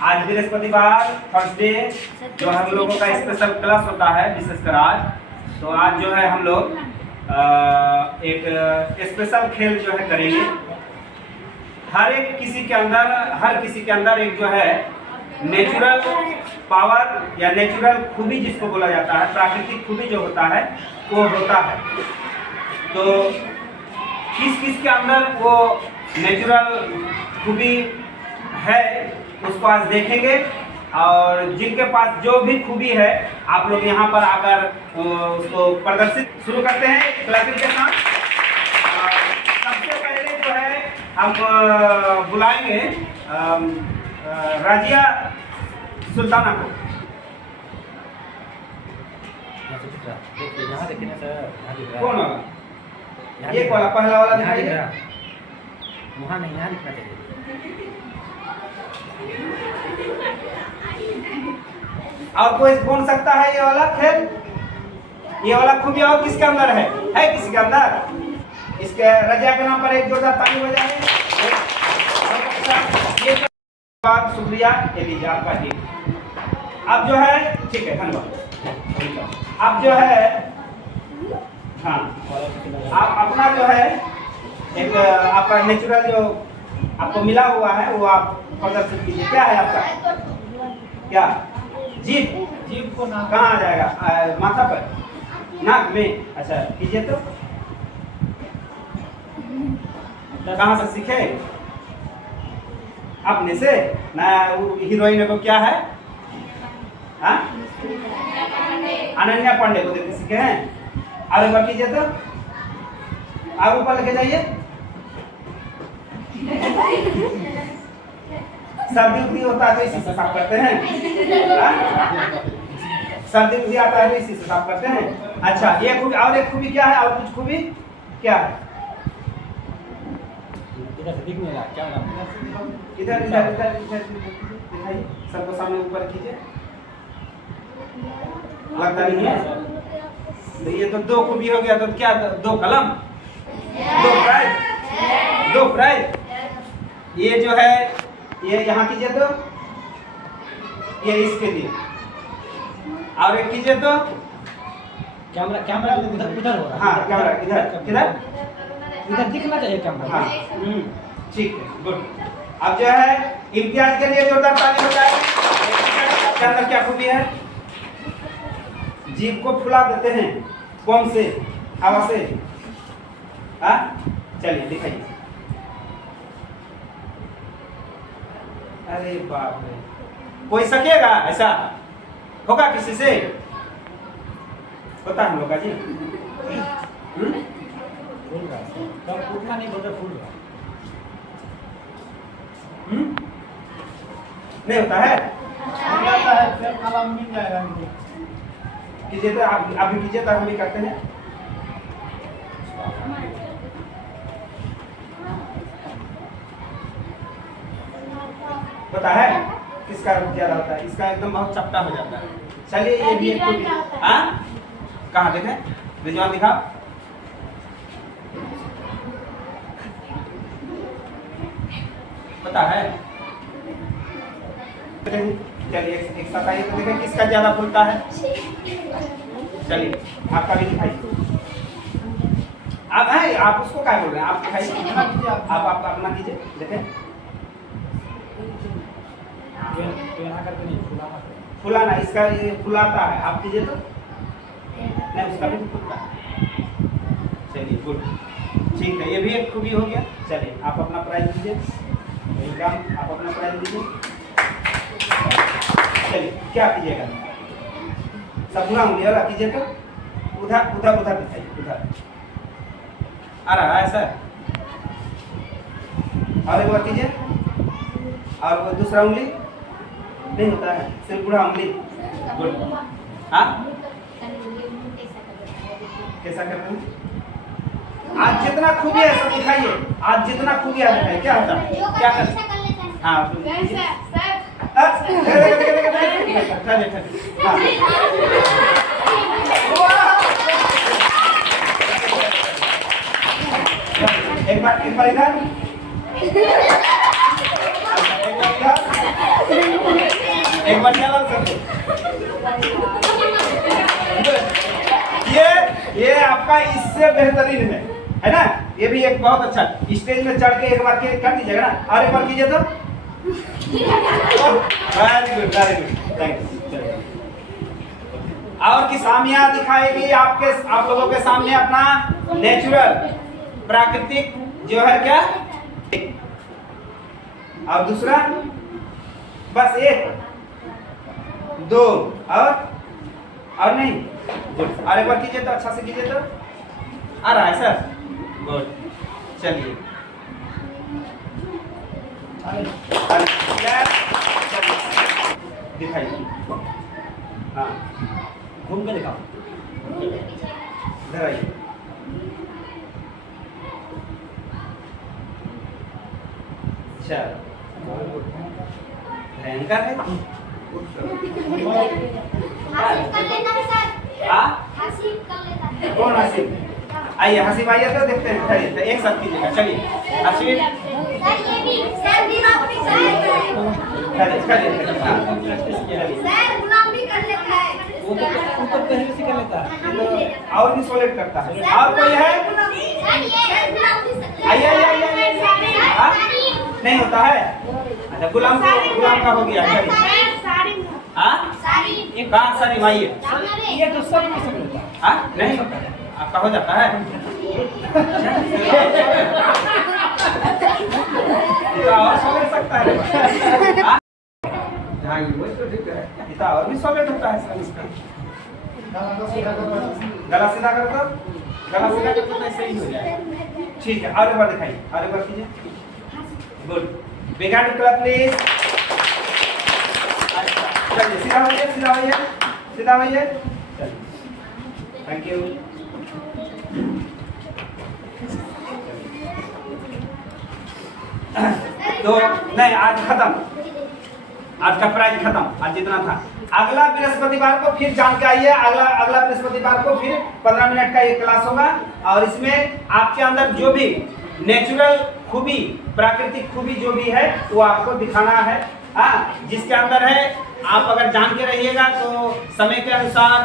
आज बृहस्पतिवार थर्सडे जो हम लोगों का स्पेशल क्लास होता है विशेषकर आज, तो आज जो है हम लोग एक स्पेशल खेल जो है करेंगे। हर किसी के अंदर एक जो है नेचुरल पावर या नेचुरल खूबी जिसको बोला जाता है, प्राकृतिक खूबी जो होता है वो होता है। तो किस किस के अंदर वो नेचुरल खूबी है उसको आज देखेंगे, और जिनके पास जो भी खूबी है आप लोग यहाँ पर आकर उसको प्रदर्शित शुरू करते हैं क्लैपिंग के साथ। सबसे पहले जो है हम बुलाएंगे राजिया सुल्ताना को। कौन वाला? एक वाला पहला वाला दिखाइए। वहाँ नहीं, यहाँ दिखना चाहिए। और कोई कौन सकता है ये वाला खेल? ये वाला खूबी और किसके अंदर है किसी के अंदर? इसके रजिया के नाम पर एक जोरदार ताली हो जाए। बात शुक्रिया, ये लीजिए आपका जी। अब जो है ठीक है, धन्यवाद। अब जो है हाँ, आप अपना जो है एक आपका नेचुरल जो आपको मिला हुआ है वो आप प्रदर्शित कीजिए। क्या है आपका? क्या जीभ को कहाँ आ जाएगा? माथा पर, नाक में? अच्छा कीजिए। तो कहाँ से सीखे? अपने से ना? हीरोइन को क्या है? हाँ, अनन्या पांडे को देख सीखे हैं। और एक बार कीजिए तो, आप ऊपर लेके जाइए। सर्दी उर्दी होता है तो इसी से साफ करते हैं। सर्दी उर्दी आता है तो इसी से साफ करते हैं। अच्छा, ये खूबी और एक खूबी क्या है? और कुछ खूबी क्या है? इधर से दिखने लगा क्या नाम? इधर इधर इधर इधर दिखाइए, सबको सामने ऊपर कीजिए। लगता नहीं है? तो ये तो दो खूबी हो गया। तो क्या? दो कलम, दो प्राइज। ये जो है ये यहाँ कीजिए तो, ये इसके लिए। और एक कीजिए तो, कैमरा उधर हो रहा है। हाँ कैमरा इधर इधर दिखना चाहिए कैमरा। हाँ ठीक है, गुड। अब जो है इम्तियाज के लिए जोरदार ताली हो जाए। इसके अंदर क्या खूबी है? जीभ को फुला देते हैं। कौन से? हवा से। हाँ चलिए दिखाइए। अरे बाप रे, कोई सकेगा? ऐसा होगा किसी से? पता हम लोग का जी। फूल रहा है, तब फूटना नहीं बोलते, फूल रहा है। नहीं होता है? कलम मिल जाएगा। कीजिए तो, आप अभी कीजिए तो हम भी करते हैं। पता है किसका ज्यादा होता है? इसका एकदम बहुत चपटा हो जाता है। चलिए ये भी एक खूबी। हाँ कहाँ देखें? रिजवान दिखा। पता है? चलिए एक साथ आइए तो देखें किसका ज्यादा फूलता है। चलिए आपका भी दिखाइए। आप है, आप उसको क्या बोल रहे हैं? आप दिखाइए। आप अपना कीजिए, देखें। फुलाना, इसका ये फुलाता है। आप कीजिए तो, नहीं उसका भी फुलता है। चलिए गुड, ठीक है, ये भी एक खूबी हो गया। चलिए आप अपना प्राइज दीजिए। वेलकम, आप अपना प्राइज दीजिए। चलिए क्या कीजिएगा? सब पूरा उंगली वाला कीजिए तो, उधर उधर उधर दिखाइए। उधर आ रहा है सर? और एक बार कीजिए। और वो दूसरा उंगली नहीं होता है, सिर्फ पूरा उंगली। गुड। हाँ कैसा करते हैं? आज जितना खूबी है सब दिखाइए। आज जितना खूबी है दिखाइए। क्या होता है? क्या करते? हाँ एक बार इधर। एक बार चला सकते। ये आपका इससे बेहतरीन है ना। ये भी एक बहुत अच्छा स्टेज में चढ़ के एक बार कर दीजिएगा ना, और एक बार कीजिए तो वेरी गुड थैंक यू। और की सामिया दिखाएगी आप लोगों के सामने अपना नेचुरल प्राकृतिक जो है क्या, और दूसरा बस एक दो और नहीं गुड, और एक बार कीजिए तो अच्छा से कीजिए तो आ रहा है सर, गुड। चलिए दिखाइए, हाँ घूम के दिखाओ। इधर आइए। अच्छा भयंकर है। कौन हसीब? आइए हसीब आइए तो देखते हैं, खड़े एक साथ कीजिएगा। चलिए हसीब वो तो पहले से कर लेता है। और भी सोलेट करता है। और कोई है? आइए हाँ? नहीं होता है। अच्छा गुलाम का हो गया। हाँ एक कहाँ सारी माइए ये तो सब लेता है। हाँ नहीं आपका हो जाता है। और सोलेट सकता है। हाँ वही तो ठीक है, इतना और भी सोलेट होता है इसका। गला सीधा कर दो, गला सीधा कर दो तो सही हो जाएगा। ठीक है, और एक बार दिखाइए, और एक बार कीजिए। Good, big hand clap please. चलिए सीधा होइए, सीधा होइए, सीधा होइए। चलिए थैंक यू। तो नहीं आज खत्म, आज का प्राइज खत्म, आज जितना था। अगला बृहस्पतिवार को फिर जान के आइए। अगला बृहस्पतिवार को फिर 15 मिनट का एक क्लास होगा, और इसमें आपके अंदर जो भी नेचुरल खूबी, प्राकृतिक खूबी जो भी है वो आपको दिखाना है। हाँ जिसके अंदर है, आप अगर जान के रहिएगा तो समय के अनुसार,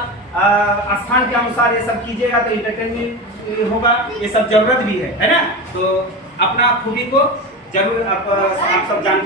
स्थान के अनुसार ये सब कीजिएगा तो इंटरटेनमेंट होगा। ये सब जरूरत भी है ना। तो अपना खूबी को जरूर आप सब जान के